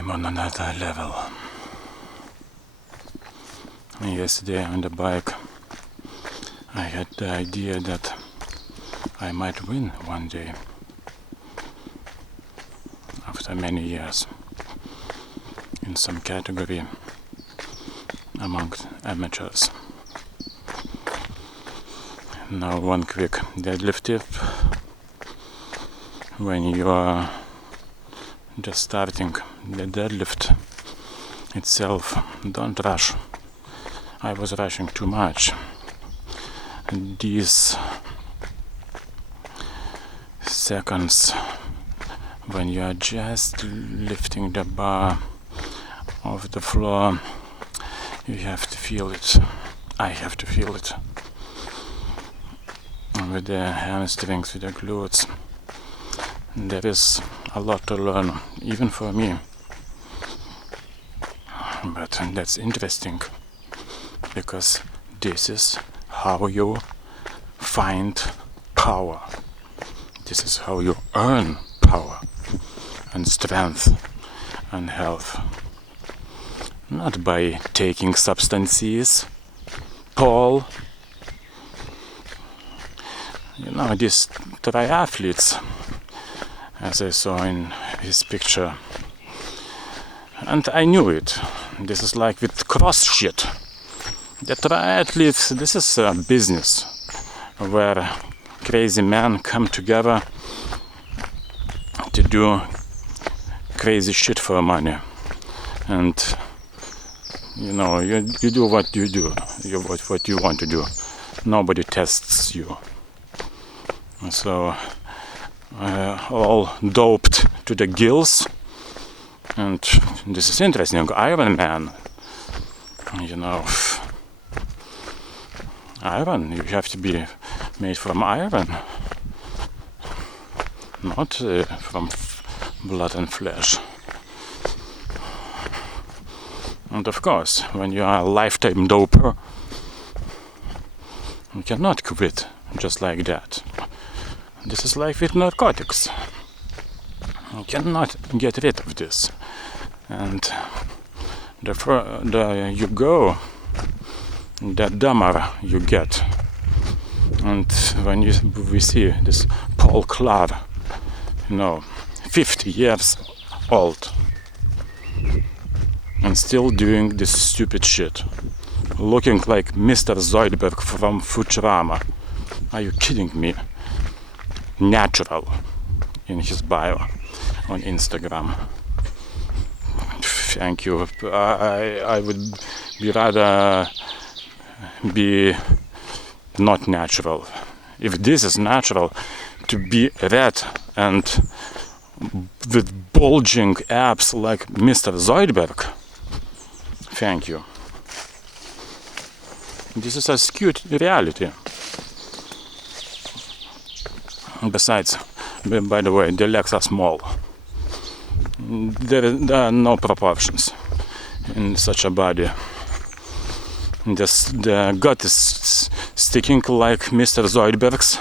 I'm on another level. Yesterday on the bike I had the idea that I might win one day after many years in some category amongst amateurs. Now one quick deadlift tip. When you are just starting the deadlift itself, don't rush. I was rushing too much. These seconds when you are just lifting the bar off the floor, you have to feel it. I have to feel it with the hamstrings, with the glutes. There is a lot to learn, even for me. But that's interesting, because this is how you find power. This is how you earn power and strength and health. Not by taking substances, Paul. You know, these triathletes, as I saw in his picture, and I knew it. This is like with cross shit. The triathletes, this is a business where crazy men come together to do crazy shit for money. And you know, you do what you do, what you want to do. Nobody tests you. So all doped to the gills, and this is interesting. Iron Man, you know, iron, you have to be made from iron, not from blood and flesh. And of course, when you are a lifetime doper, you cannot quit just like that. This is like with narcotics. You cannot get rid of this. And the further you go, the dumber you get. And when we see this Paul Sklar, you know, 50 years old, and still doing this stupid shit, looking like Mr. Zoidberg from Futurama. Are you kidding me? Natural in his bio on Instagram. Thank you. I would be rather be not natural. If this is natural, to be red and with bulging abs like Mr. Zoidberg, thank you. This is a skewed reality. Besides, by the way, the legs are small. There are no proportions in such a body. The gut is sticking like Mr. Zoidberg's.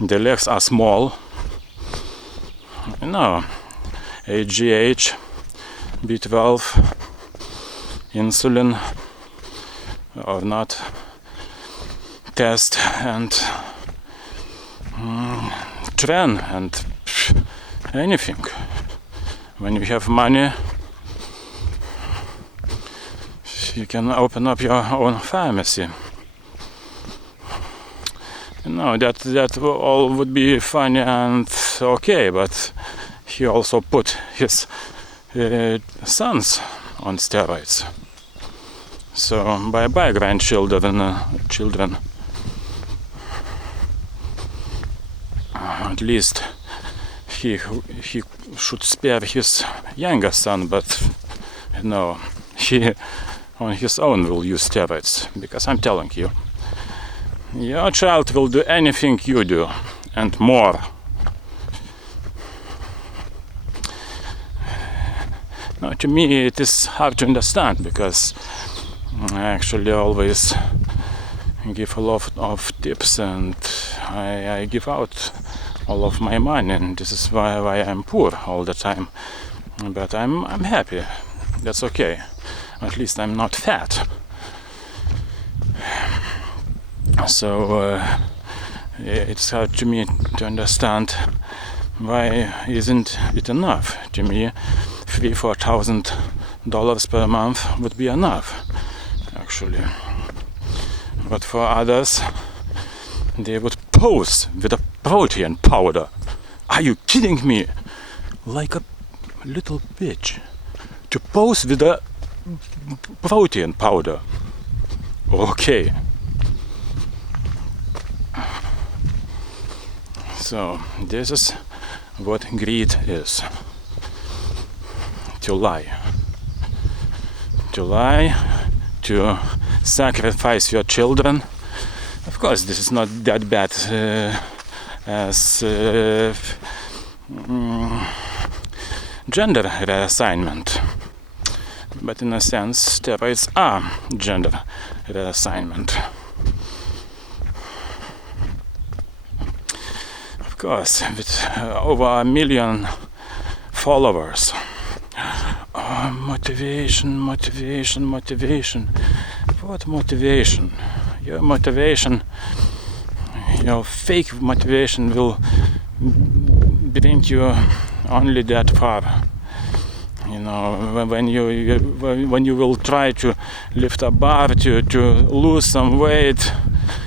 The legs are small. No, HGH, B12, insulin or not, test and tren and anything. When you have money, you can open up your own pharmacy. You know, that all would be funny and okay, but he also put his sons on steroids. So bye grandchildren, children. At least he should spare his younger son, but no, he on his own will use steroids, because I'm telling you, your child will do anything you do and more. Now, to me it is hard to understand, because I actually always give a lot of tips, and I give out all of my money, and this is why I'm poor all the time. But I'm happy. That's okay. At least I'm not fat. So it's hard to me to understand why isn't it enough. To me, $3,000-4,000 per month would be enough, actually. But for others, they would pose with a protein powder. Are you kidding me? Like a little bitch. To pose with a protein powder. Okay. So this is what greed is. To lie. To lie, to sacrifice your children. Of course, this is not that bad as gender reassignment. But in a sense, steroids are gender reassignment. Of course, with over 1 million followers. Oh, motivation. What motivation? Your motivation, your fake motivation will bring you only that far. You know, when you will try to lift a bar to lose some weight,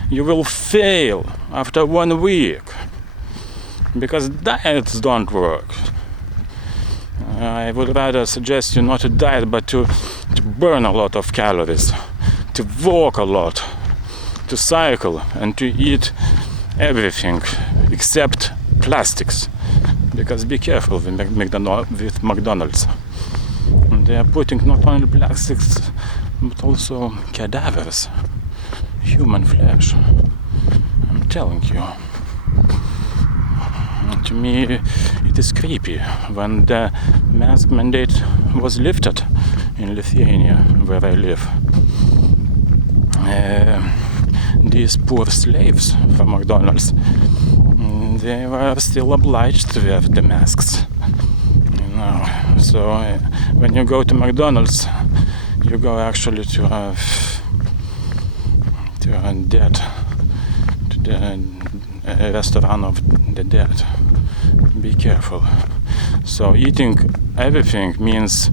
you will fail after 1 week. Because diets don't work. I would rather suggest you not to diet, but to burn a lot of calories, to walk a lot, to cycle, and to eat everything except plastics. Because be careful with McDonald's. And they are putting not only plastics, but also cadavers, human flesh. I'm telling you. To me, it is creepy. When the mask mandate was lifted in Lithuania, where I live, these poor slaves from McDonald's, they were still obliged to wear the masks. You know, so when you go to McDonald's, you go actually to the restaurant of the dead. Be careful. So eating everything means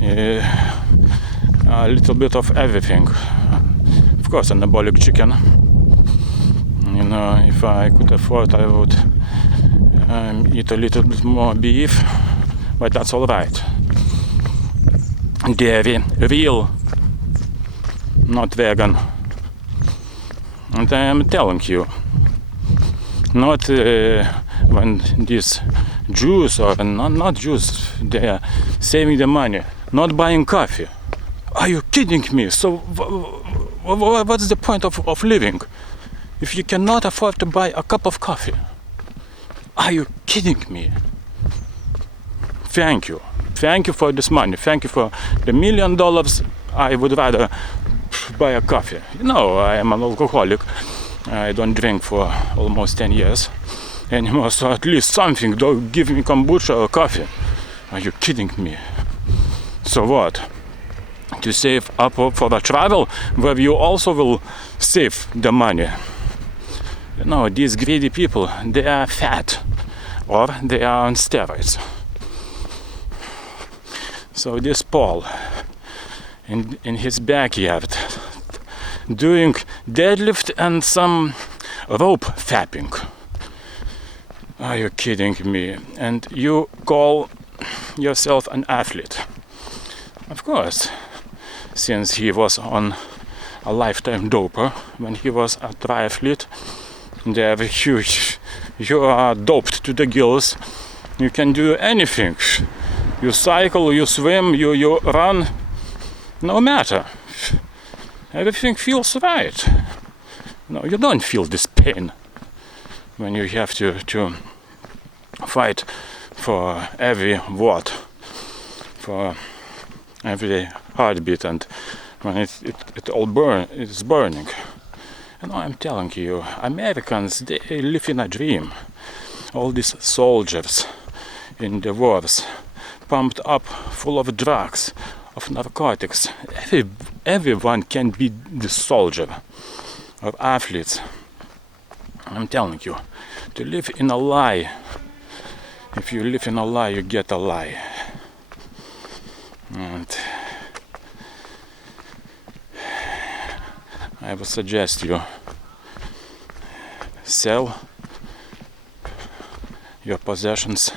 a little bit of everything. Of course, anabolic chicken. You know, if I could afford, I would eat a little bit more beef, but that's all right. Dairy, real, not vegan. And I am telling you, not when these Jews or not Jews, they are saving the money, not buying coffee. Are you kidding me? So what's the point of living if you cannot afford to buy a cup of coffee? Are you kidding me? Thank you for this money. Thank you for the $1 million. I would rather buy a coffee. You know, I am an alcoholic. I don't drink for almost 10 years anymore, so at least something. Don't give me kombucha or coffee. Are you kidding me? So what? To save up for the travel where you also will save the money. You know, these greedy people, they are fat or they are on steroids. So this Paul in his backyard doing deadlift and some rope fapping. Are you kidding me? And you call yourself an athlete? Of course, since he was on a lifetime doper when he was a triathlete. They are huge. You are doped to the gills. You can do anything. You cycle, you swim, you run. No matter. Everything feels right. No, you don't feel this pain when you have to fight for every watt, for every heartbeat, and when it all it's burning. And I'm telling you, Americans, they live in a dream. All these soldiers in the wars, pumped up full of drugs, of narcotics. Everyone can be the soldier or athletes. I'm telling you, to live in a lie. If you live in a lie, you get a lie. And I would suggest you sell your possessions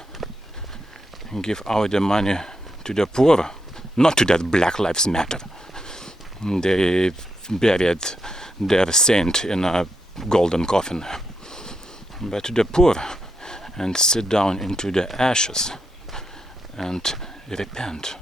and give out the money to the poor, not to that Black Lives Matter. They buried their saint in a golden coffin, but to the poor, and sit down into the ashes and repent.